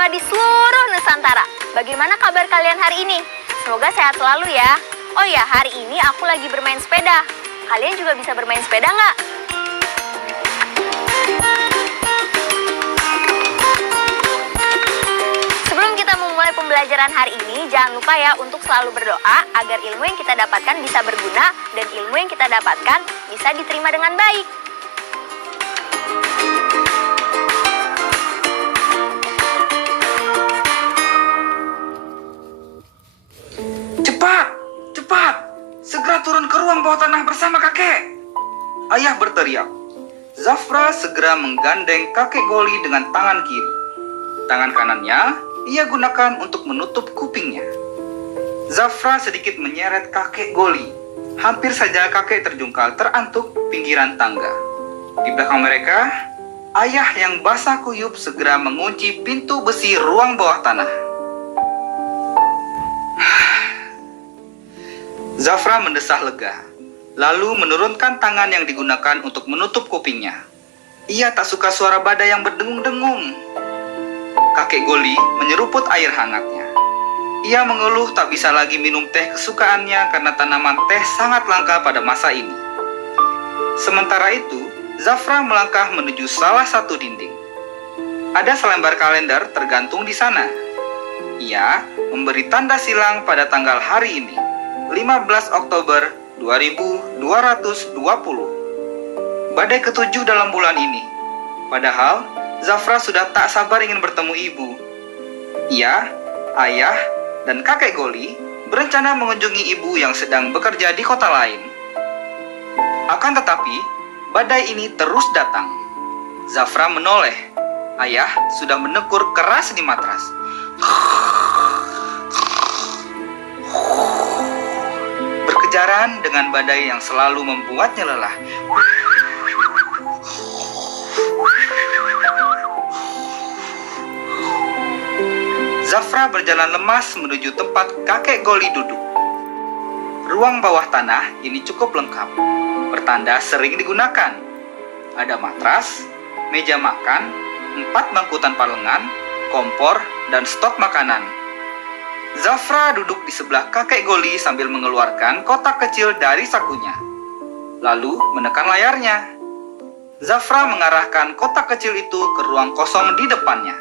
diterima di seluruh Nusantara. Bagaimana kabar kalian hari ini? Semoga sehat selalu ya. Oh ya, hari ini aku lagi bermain sepeda. Kalian juga bisa bermain sepeda nggak? Sebelum kita memulai pembelajaran hari ini, jangan lupa ya untuk selalu berdoa agar ilmu yang kita dapatkan bisa berguna dan ilmu yang kita dapatkan bisa diterima dengan baik. Cepat! Segera turun ke ruang bawah tanah bersama kakek! Ayah berteriak. Zafra segera menggandeng kakek Goli dengan tangan kiri. Tangan kanannya ia gunakan untuk menutup kupingnya. Zafra sedikit menyeret kakek Goli. Hampir saja kakek terjungkal terantuk pinggiran tangga. Di belakang mereka, ayah yang basah kuyup segera mengunci pintu besi ruang bawah tanah. Zafra mendesah lega, lalu menurunkan tangan yang digunakan untuk menutup kupingnya. Ia tak suka suara badai yang berdengung-dengung. Kakek Goli menyeruput air hangatnya. Ia mengeluh tak bisa lagi minum teh kesukaannya karena tanaman teh sangat langka pada masa ini. Sementara itu, Zafra melangkah menuju salah satu dinding. Ada selembar kalender tergantung di sana. Ia memberi tanda silang pada tanggal hari ini, 15 Oktober 2220. Badai ketujuh dalam bulan ini. Padahal Zafra sudah tak sabar ingin bertemu ibu. Ia, ayah, dan kakek Goli berencana mengunjungi ibu yang sedang bekerja di kota lain. Akan tetapi, badai ini terus datang. Zafra menoleh. Ayah sudah menekur keras di matras. Berkejaran dengan badai yang selalu membuatnya lelah. Zafra berjalan lemas menuju tempat kakek Goli duduk. Ruang bawah tanah ini cukup lengkap. Pertanda sering digunakan. Ada matras, meja makan, 4 bangku tanpa lengan, kompor, dan stok makanan. Zafra duduk di sebelah kakek Goli sambil mengeluarkan kotak kecil dari sakunya. Lalu menekan layarnya. Zafra mengarahkan kotak kecil itu ke ruang kosong di depannya.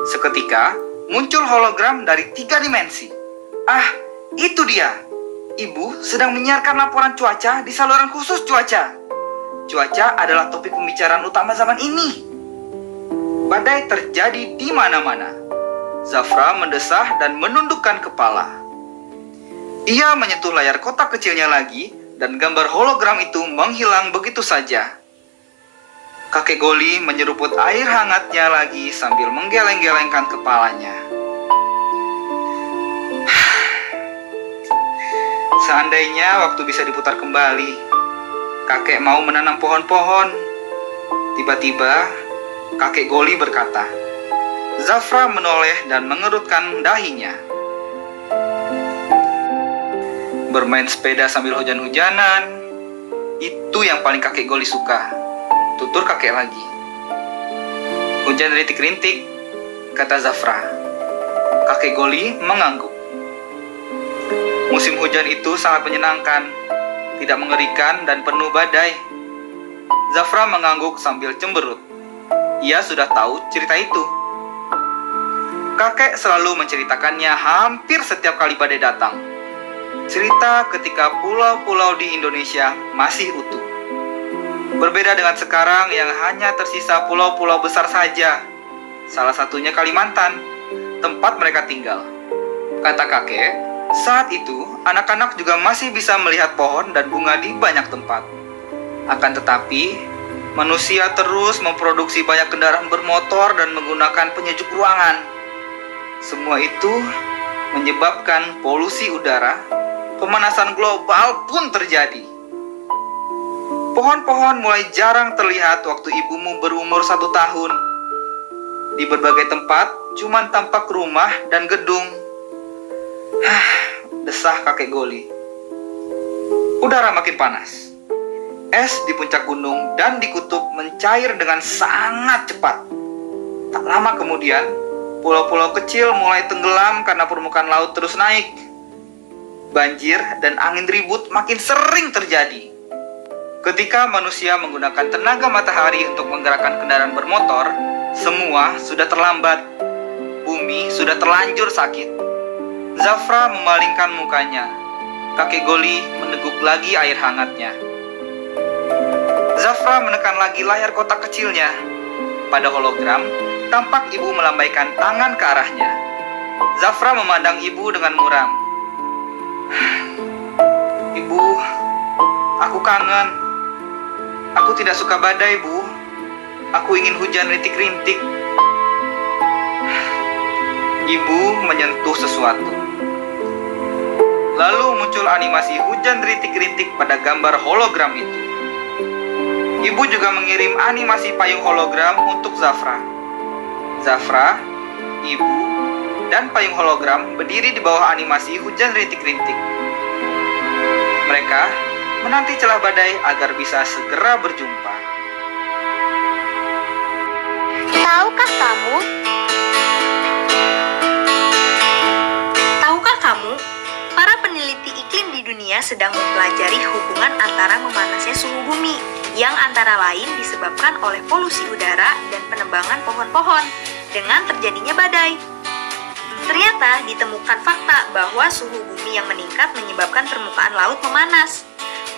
Seketika muncul hologram dari 3 dimensi. Ah, itu dia. Ibu sedang menyiarkan laporan cuaca di saluran khusus cuaca. Cuaca adalah topik pembicaraan utama zaman ini. Badai terjadi di mana-mana. Zafra mendesah dan menundukkan kepala. Ia menyentuh layar kotak kecilnya lagi dan gambar hologram itu menghilang begitu saja. Kakek Goli menyeruput air hangatnya lagi sambil menggeleng-gelengkan kepalanya. Seandainya waktu bisa diputar kembali, kakek mau menanam pohon-pohon. Tiba-tiba, kakek Goli berkata. Zafra menoleh dan mengerutkan dahinya. Bermain sepeda sambil hujan-hujanan, itu yang paling kakek Goli suka. Tutur kakek lagi. Hujan rintik-rintik, kata Zafra. Kakek Goli mengangguk. Musim hujan itu sangat menyenangkan, tidak mengerikan dan penuh badai. Zafra mengangguk sambil cemberut. Ia sudah tahu cerita itu. Kakek selalu menceritakannya hampir setiap kali badai datang. Cerita ketika pulau-pulau di Indonesia masih utuh. Berbeda dengan sekarang yang hanya tersisa pulau-pulau besar saja. Salah satunya Kalimantan, tempat mereka tinggal. Kata kakek, saat itu anak-anak juga masih bisa melihat pohon dan bunga di banyak tempat. Akan tetapi, manusia terus memproduksi banyak kendaraan bermotor dan menggunakan penyejuk ruangan. Semua itu menyebabkan polusi udara, pemanasan global pun terjadi. Pohon-pohon mulai jarang terlihat waktu ibumu berumur 1 tahun. Di berbagai tempat, cuma tampak rumah dan gedung. Desah kakek Goli. Udara makin panas. Es di puncak gunung dan di kutub mencair dengan sangat cepat. Tak lama kemudian, pulau-pulau kecil mulai tenggelam karena permukaan laut terus naik. Banjir dan angin ribut makin sering terjadi. Ketika manusia menggunakan tenaga matahari untuk menggerakkan kendaraan bermotor, semua sudah terlambat. Bumi sudah terlanjur sakit. Zafra memalingkan mukanya. Kakek Goli meneguk lagi air hangatnya. Zafra menekan lagi layar kotak kecilnya. Pada hologram, tampak ibu melambaikan tangan ke arahnya. Zafra memandang ibu dengan muram. Ibu, aku kangen. Aku tidak suka badai, Bu. Aku ingin hujan rintik-rintik. Ibu menyentuh sesuatu. Lalu muncul animasi hujan rintik-rintik pada gambar hologram itu. Ibu juga mengirim animasi payung hologram untuk Zafra. Zafra, ibu, dan payung hologram berdiri di bawah animasi hujan rintik-rintik. Mereka menanti celah badai agar bisa segera berjumpa. Tahukah kamu? Tahukah kamu? Para peneliti iklim di dunia sedang mempelajari hubungan antara memanasnya suhu bumi yang antara lain disebabkan oleh polusi udara dan penebangan pohon-pohon dengan terjadinya badai. Ternyata ditemukan fakta bahwa suhu bumi yang meningkat menyebabkan permukaan laut memanas.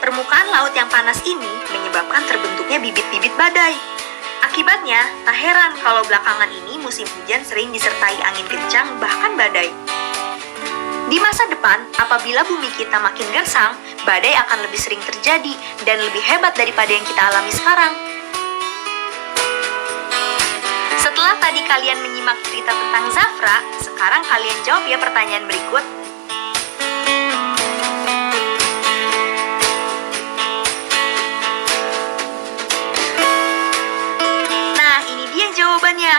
Permukaan laut yang panas ini menyebabkan terbentuknya bibit-bibit badai. Akibatnya, tak heran kalau belakangan ini musim hujan sering disertai angin kencang bahkan badai. Di masa depan, apabila bumi kita makin gersang, badai akan lebih sering terjadi dan lebih hebat daripada yang kita alami sekarang. Setelah tadi kalian menyimak cerita tentang Zafra, sekarang kalian jawab ya pertanyaan berikut. Nah, ini dia jawabannya.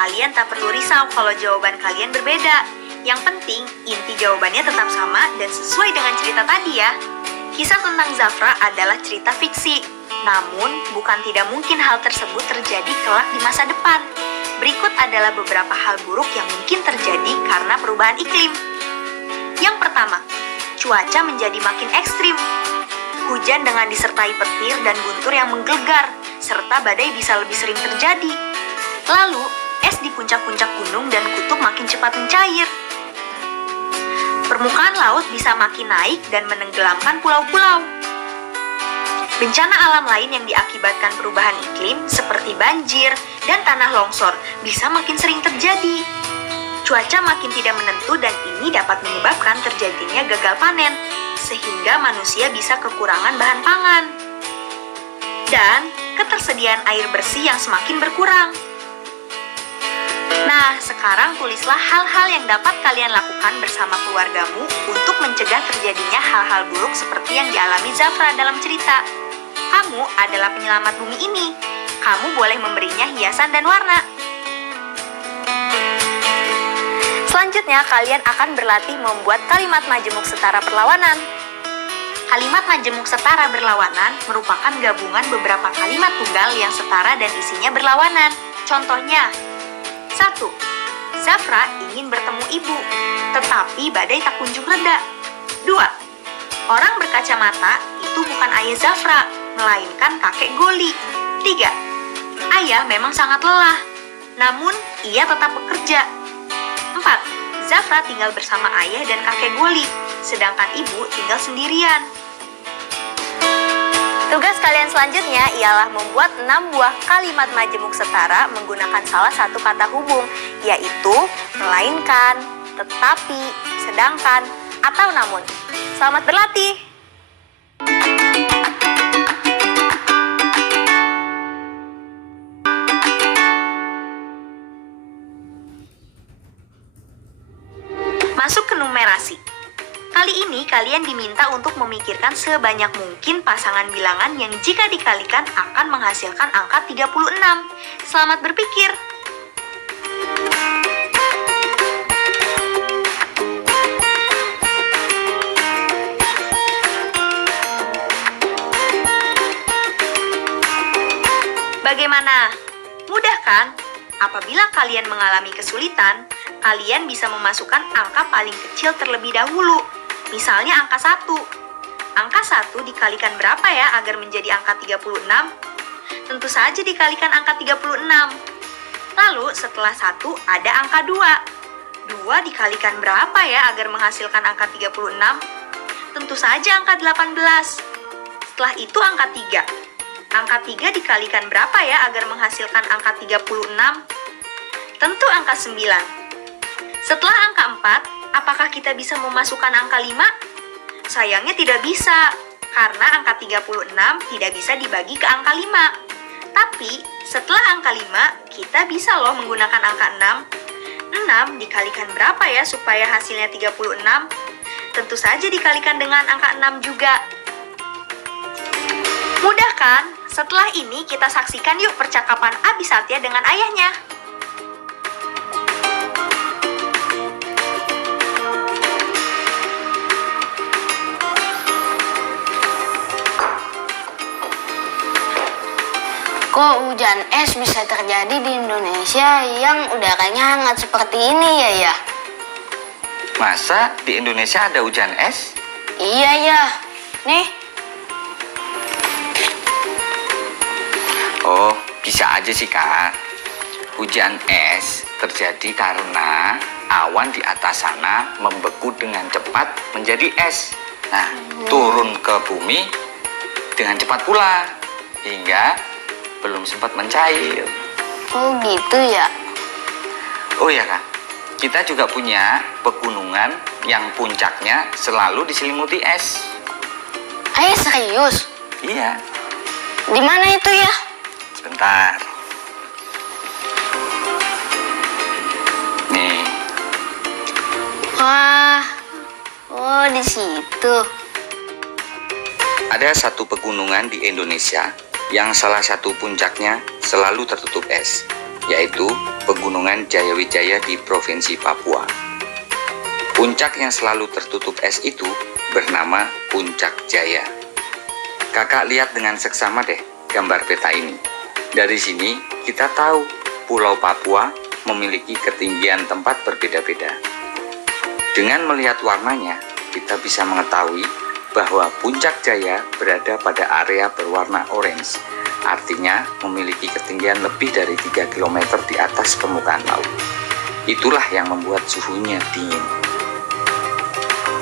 Kalian tak perlu risau kalau jawaban kalian berbeda. Yang penting, inti jawabannya tetap sama dan sesuai dengan cerita tadi ya. Kisah tentang Zafra adalah cerita fiksi. Namun, bukan tidak mungkin hal tersebut terjadi kelak di masa depan. Berikut adalah beberapa hal buruk yang mungkin terjadi karena perubahan iklim. Yang pertama, cuaca menjadi makin ekstrim. Hujan dengan disertai petir dan guntur yang menggelegar, serta badai bisa lebih sering terjadi. Lalu, es di puncak-puncak gunung dan kutub makin cepat mencair. Permukaan laut bisa makin naik dan menenggelamkan pulau-pulau. Bencana alam lain yang diakibatkan perubahan iklim seperti banjir dan tanah longsor bisa makin sering terjadi. Cuaca makin tidak menentu dan ini dapat menyebabkan terjadinya gagal panen, sehingga manusia bisa kekurangan bahan pangan. Dan ketersediaan air bersih yang semakin berkurang. Nah, sekarang tulislah hal-hal yang dapat kalian lakukan bersama keluargamu untuk mencegah terjadinya hal-hal buruk seperti yang dialami Zafra dalam cerita. Kamu adalah penyelamat bumi ini. Kamu boleh memberinya hiasan dan warna. Selanjutnya, kalian akan berlatih membuat kalimat majemuk setara perlawanan. Kalimat majemuk setara berlawanan merupakan gabungan beberapa kalimat tunggal yang setara dan isinya berlawanan. Contohnya, 1. Zafra ingin bertemu ibu, tetapi badai tak kunjung reda. 2. Orang berkacamata itu bukan ayah Zafra, melainkan kakek Goli. 3. Ayah memang sangat lelah, namun ia tetap bekerja. 4. Zafra tinggal bersama ayah dan kakek Goli, sedangkan ibu tinggal sendirian. Tugas kalian selanjutnya ialah membuat 6 buah kalimat majemuk setara menggunakan salah satu kata hubung, yaitu melainkan, tetapi, sedangkan, atau namun. Selamat berlatih! Masuk ke numerasi. Kali ini kalian diminta untuk memikirkan sebanyak mungkin pasangan bilangan yang jika dikalikan akan menghasilkan angka 36. Selamat berpikir! Bagaimana? Mudah kan? Apabila kalian mengalami kesulitan, kalian bisa memasukkan angka paling kecil terlebih dahulu. Misalnya angka 1. Angka 1 dikalikan berapa ya agar menjadi angka 36? Tentu saja dikalikan angka 36. Lalu setelah 1 ada angka 2. 2 dikalikan berapa ya agar menghasilkan angka 36? Tentu saja angka 18. Setelah itu angka 3. Angka 3 dikalikan berapa ya agar menghasilkan angka 36? Tentu angka 9. Setelah angka 4, apakah kita bisa memasukkan angka 5? Sayangnya tidak bisa, karena angka 36 tidak bisa dibagi ke angka 5. Tapi, setelah angka 5, kita bisa loh menggunakan angka 6. 6 dikalikan berapa ya supaya hasilnya 36? Tentu saja dikalikan dengan angka 6 juga. Mudah kan? Setelah ini kita saksikan yuk percakapan Abi Satya dengan ayahnya. Kok hujan es bisa terjadi di Indonesia yang udaranya hangat seperti ini ya? Masa di Indonesia ada hujan es? Iya ya. Nih, Oh, bisa aja sih Kak. Hujan es terjadi karena awan di atas sana membeku dengan cepat menjadi es. Nah, turun ke bumi dengan cepat pula hingga belum sempat mencair. oh gitu ya. Oh ya Kak, kita juga punya pegunungan yang puncaknya selalu diselimuti es. Serius? Iya, Di mana itu ya? sebentar. Nih, Wah, oh di situ. ada satu pegunungan di Indonesia yang salah satu puncaknya selalu tertutup es, yaitu Pegunungan Jayawijaya di Provinsi Papua. Puncak yang selalu tertutup es itu bernama Puncak Jaya. Kakak lihat dengan seksama deh gambar peta ini. Dari sini kita tahu Pulau Papua memiliki ketinggian tempat berbeda-beda. Dengan melihat warnanya, kita bisa mengetahui bahwa Puncak Jaya berada pada area berwarna orange, artinya memiliki ketinggian lebih dari 3 km di atas permukaan laut. Itulah yang membuat suhunya dingin.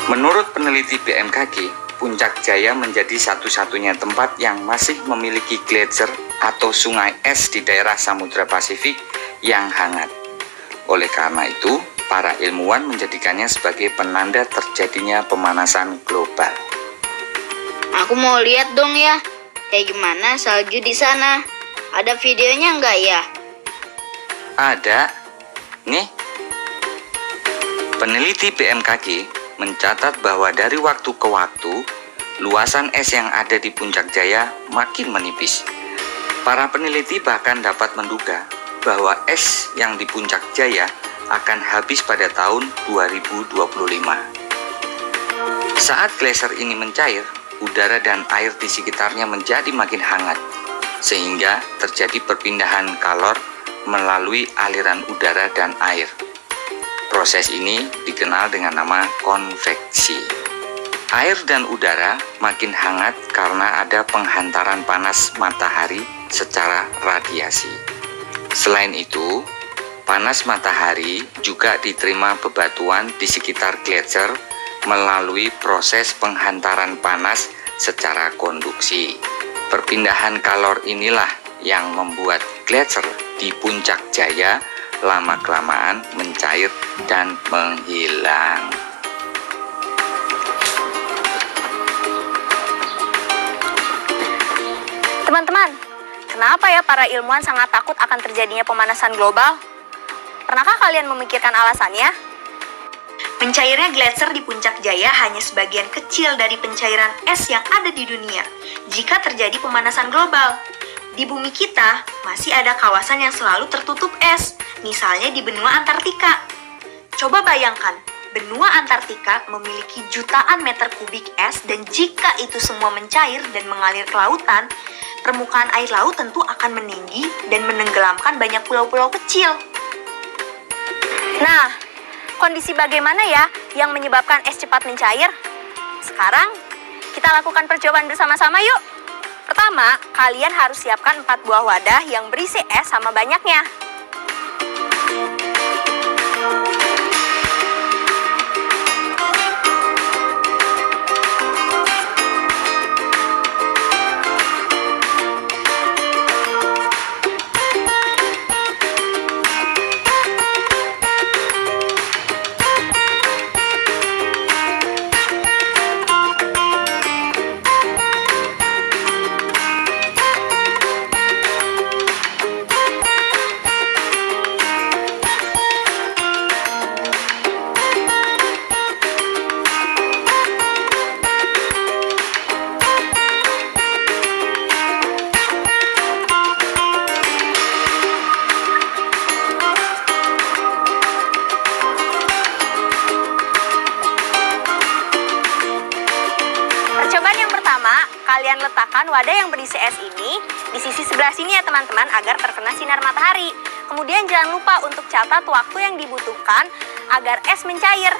Menurut peneliti BMKG, Puncak Jaya menjadi satu-satunya tempat yang masih memiliki gletser atau sungai es di daerah Samudra Pasifik yang hangat. Oleh karena itu, para ilmuwan menjadikannya sebagai penanda terjadinya pemanasan global. Aku mau lihat dong ya, kayak gimana salju di sana. Ada videonya nggak ya? Ada, nih, peneliti BMKG mencatat bahwa dari waktu ke waktu, luasan es yang ada di Puncak Jaya makin menipis. Para peneliti bahkan dapat menduga bahwa es yang di Puncak Jaya akan habis pada tahun 2025. Saat gletser ini mencair, udara dan air di sekitarnya menjadi makin hangat, sehingga terjadi perpindahan kalor melalui aliran udara dan air. Proses ini dikenal dengan nama konveksi. Air dan udara makin hangat karena ada penghantaran panas matahari secara radiasi. Selain itu, panas matahari juga diterima bebatuan di sekitar gletser melalui proses penghantaran panas secara konduksi. Perpindahan kalor inilah yang membuat gletser di Puncak Jaya lama-kelamaan mencair dan menghilang. Teman-teman, kenapa ya para ilmuwan sangat takut akan terjadinya pemanasan global? Pernahkah kalian memikirkan alasannya? Mencairnya gletser di Puncak Jaya hanya sebagian kecil dari pencairan es yang ada di dunia jika terjadi pemanasan global. Di bumi kita, masih ada kawasan yang selalu tertutup es, misalnya di benua Antartika. Coba bayangkan, benua Antartika memiliki jutaan meter kubik es dan jika itu semua mencair dan mengalir ke lautan, permukaan air laut tentu akan meninggi dan menenggelamkan banyak pulau-pulau kecil. Nah, kondisi bagaimana ya yang menyebabkan es cepat mencair? Sekarang, kita lakukan percobaan bersama-sama yuk. Pertama, kalian harus siapkan 4 buah wadah yang berisi es sama banyaknya. Percobaan yang pertama, kalian letakkan wadah yang berisi es ini di sisi sebelah sini ya teman-teman agar terkena sinar matahari. Kemudian jangan lupa untuk catat waktu yang dibutuhkan agar es mencair.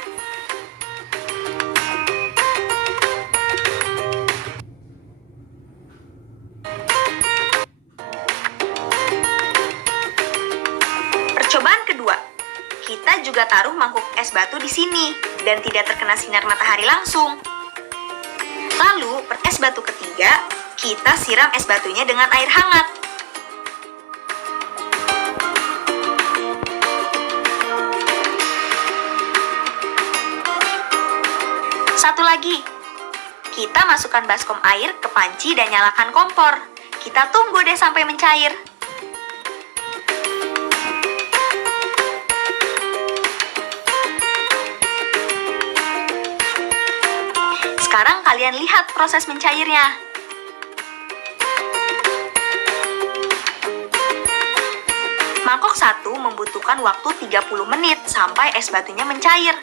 Percobaan kedua, kita juga taruh mangkuk es batu di sini dan tidak terkena sinar matahari langsung. Lalu, per es batu ketiga, kita siram es batunya dengan air hangat. Satu lagi, kita masukkan baskom air ke panci dan nyalakan kompor. Kita tunggu deh sampai mencair. Sekarang kalian lihat proses mencairnya. Mangkok 1 membutuhkan waktu 30 menit sampai es batunya mencair.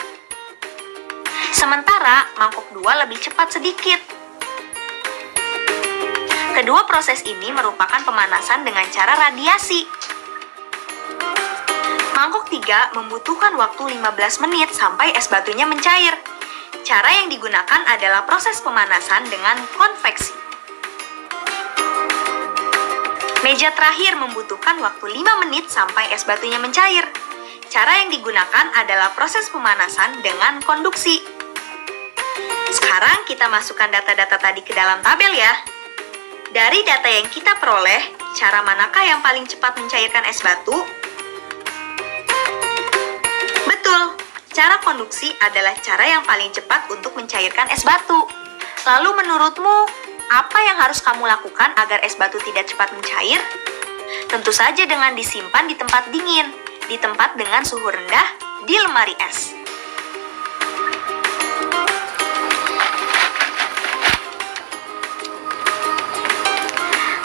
Sementara mangkok 2 lebih cepat sedikit. Kedua proses ini merupakan pemanasan dengan cara radiasi. Mangkok 3 membutuhkan waktu 15 menit sampai es batunya mencair. Cara yang digunakan adalah proses pemanasan dengan konveksi. Meja terakhir membutuhkan waktu 5 menit sampai es batunya mencair. Cara yang digunakan adalah proses pemanasan dengan konduksi. Sekarang kita masukkan data-data tadi ke dalam tabel ya. Dari data yang kita peroleh, cara manakah yang paling cepat mencairkan es batu? Betul. Cara konduksi adalah cara yang paling cepat untuk mencairkan es batu. Lalu menurutmu, apa yang harus kamu lakukan agar es batu tidak cepat mencair? Tentu saja dengan disimpan di tempat dingin, di tempat dengan suhu rendah, di lemari es.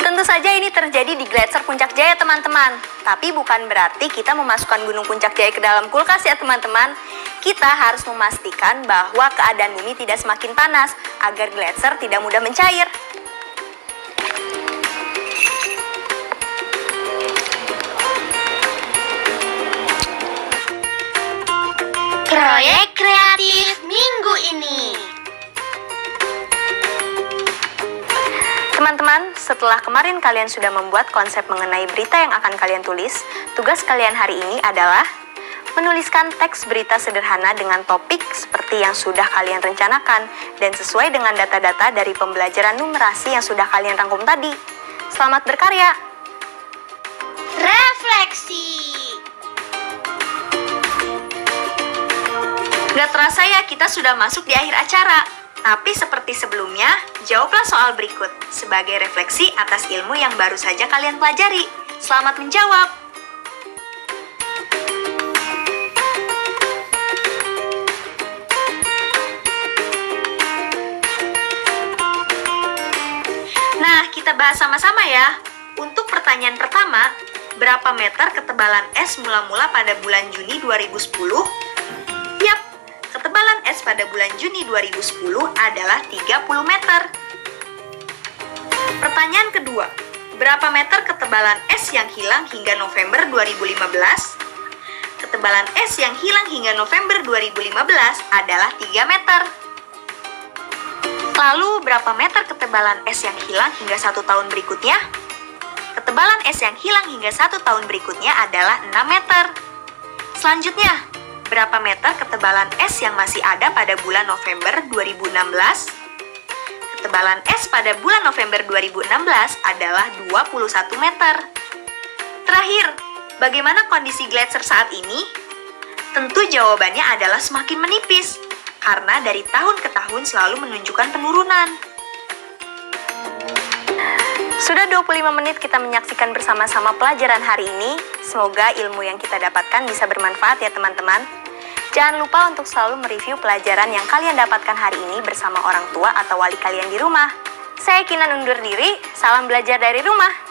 Tentu saja ini terjadi di Gletser Puncak Jaya teman-teman. Tapi bukan berarti kita memasukkan Gunung Puncak Jaya ke dalam kulkas ya teman-teman. Kita harus memastikan bahwa keadaan bumi tidak semakin panas agar gletser tidak mudah mencair. Proyek kreatif minggu ini. Teman-teman, setelah kemarin kalian sudah membuat konsep mengenai berita yang akan kalian tulis, tugas kalian hari ini adalah menuliskan teks berita sederhana dengan topik seperti yang sudah kalian rencanakan dan sesuai dengan data-data dari pembelajaran numerasi yang sudah kalian rangkum tadi. Selamat berkarya! Refleksi. Gak terasa ya kita sudah masuk di akhir acara. Tapi seperti sebelumnya, jawablah soal berikut sebagai refleksi atas ilmu yang baru saja kalian pelajari. Selamat menjawab! Nah, kita bahas sama-sama ya. Untuk pertanyaan pertama, berapa meter ketebalan es mula-mula pada bulan Juni 2010? Yap, ketebalan es pada bulan Juni 2010 adalah 30 meter. Pertanyaan kedua, berapa meter ketebalan es yang hilang hingga November 2015? Ketebalan es yang hilang hingga November 2015 adalah 3 meter. Lalu, berapa meter ketebalan es yang hilang hingga 1 tahun berikutnya? Ketebalan es yang hilang hingga 1 tahun berikutnya adalah 6 meter. Selanjutnya, berapa meter ketebalan es yang masih ada pada bulan November 2016? Ketebalan es pada bulan November 2016 adalah 21 meter. Terakhir, bagaimana kondisi gletser saat ini? Tentu jawabannya adalah semakin menipis, karena dari tahun ke tahun selalu menunjukkan penurunan. Sudah 25 menit kita menyaksikan bersama-sama pelajaran hari ini. Semoga ilmu yang kita dapatkan bisa bermanfaat ya teman-teman. Jangan lupa untuk selalu mereview pelajaran yang kalian dapatkan hari ini bersama orang tua atau wali kalian di rumah. Saya Kinan undur diri, salam belajar dari rumah.